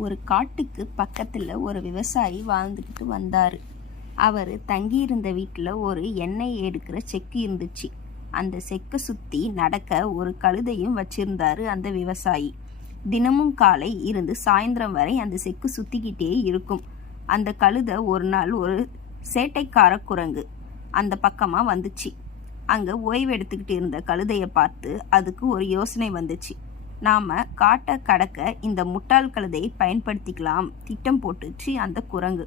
ஒரு காட்டுக்கு பக்கத்தில் ஒரு விவசாயி வாழ்ந்துக்கிட்டு வந்தார். அவர் தங்கியிருந்த வீட்டில் ஒரு எண்ணெய் எடுக்கிற செக்கு இருந்துச்சு. அந்த செக்கை சுற்றி நடக்க ஒரு கழுதையும் வச்சிருந்தாரு அந்த விவசாயி. தினமும் காலை இருந்து சாயந்தரம் வரை அந்த செக்கு சுற்றிக்கிட்டே இருக்கும். அந்த கழுதை ஒரு நாள் ஒரு சேட்டைக்கார குரங்கு அந்த பக்கமாக வந்துச்சு. அங்கே ஓய்வு எடுத்துக்கிட்டு இருந்த கழுதையை பார்த்து அதுக்கு ஒரு யோசனை வந்துச்சு. நாம் காட்டை கடக்க இந்த முட்டாள் கழுதையை பயன்படுத்திக்கலாம் திட்டம் போட்டுச்சு அந்த குரங்கு.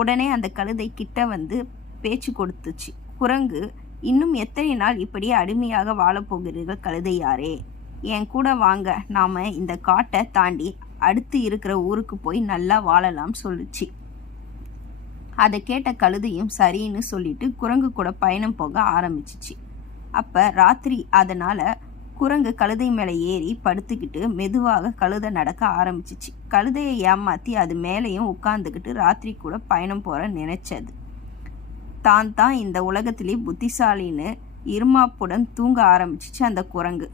உடனே அந்த கழுதை கிட்ட வந்து பேச்சு கொடுத்துச்சு. குரங்கு, இன்னும் எத்தனை நாள் இப்படியே அடிமையாக வாழப்போகிறீர்கள் கழுதையாரே? என் கூட வாங்க, நாம் இந்த காட்டை தாண்டி அடுத்து இருக்கிற ஊருக்கு போய் நல்லா வாழலாம் சொல்லுச்சு. அதை கேட்ட கழுதையும் சரின்னு சொல்லிட்டு குரங்கு கூட பயணம் போக ஆரம்பிச்சிச்சு. அப்போ ராத்திரி, அதனால் குரங்கு கழுதை மேலே ஏறி படுத்துக்கிட்டு மெதுவாக கழுதை நடக்க ஆரம்பிச்சிச்சு. கழுதையை ஏமாற்றி அது மேலேயும் உட்காந்துக்கிட்டு ராத்திரி கூட பயணம் போகிற நினைச்சது. தான் இந்த உலகத்திலே புத்திசாலின்னு இருமாப்புடன் தூங்க ஆரம்பிச்சிச்சு அந்த குரங்கு.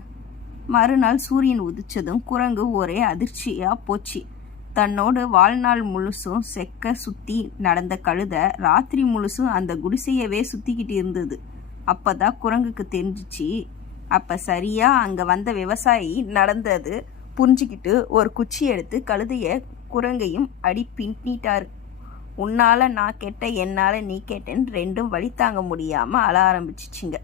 மறுநாள் சூரியன் உதிச்சதும் குரங்கு ஒரே அதிர்ச்சியாக போச்சு. தன்னோடு வாழ்நாள் முழுசும் செக்க சுற்றி நடந்த கழுதை ராத்திரி முழுசும் அந்த குடிசையவே சுற்றிக்கிட்டு இருந்தது. அப்போ தான் குரங்குக்கு தெரிஞ்சிச்சு. அப்போ சரியாக அங்கே வந்த விவசாயி நடந்தது புரிஞ்சிக்கிட்டு ஒரு குச்சி எடுத்து கழுதையை குரங்கையும் அடி பின்னிட்டார். உன்னால் நான் கேட்ட, என்னால் நீ கேட்டேன்னு ரெண்டும் வழி தாங்க முடியாமல் அழ ஆரம்பிச்சிச்சிங்க.